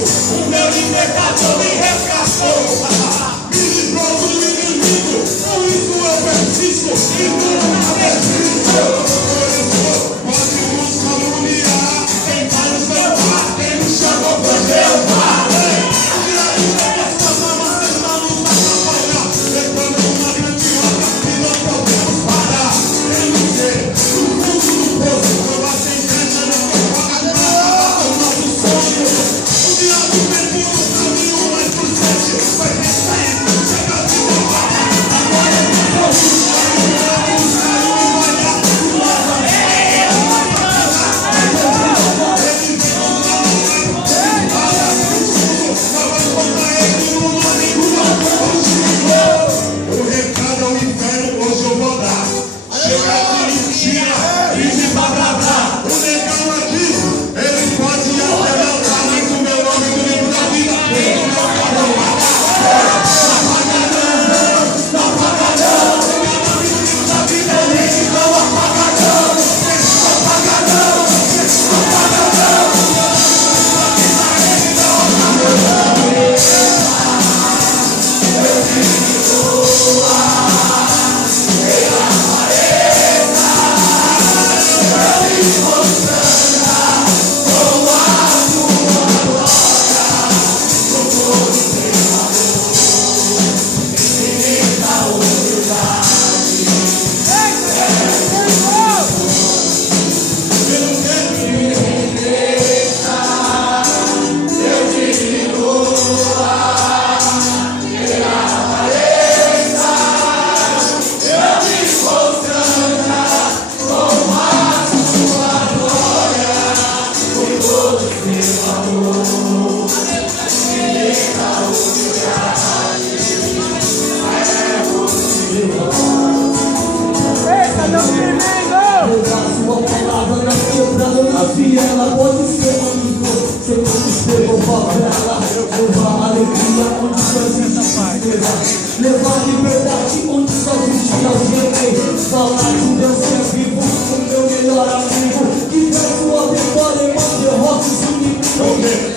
Cristo, o meu libertador me resgatou. Me livrou do inimigo, por isso eu persisto e nunca desisto. Podemos caluniar, tentar nos levar, quem nos chamou foi Jeová. Tira de suas armas, tentamos nos atrapalhar. Levando uma grande obra e não podemos parar. Temos que, no fundo do poço, provar sem brecha, não fofoca de matar o nosso sonho. O diabo perdeu o caminho mais prudente, foi recente, chega de derrota. Agora eu vou buscar o meu buscar e olhar pro lado. O recado ao inferno hoje eu vou dar. Chega de mentira e de blá blá blá. O negão aqui, ele pode até não dar, mas o meu nome do livro da vida ele não vai roubar. Não apaga não, não apaga não. O meu nome do livro da vida ele não apaga não. Não apaga não, não apaga não. Ela pode ser amigo, sem você vou favela. Levar alegria onde só existe tristeza.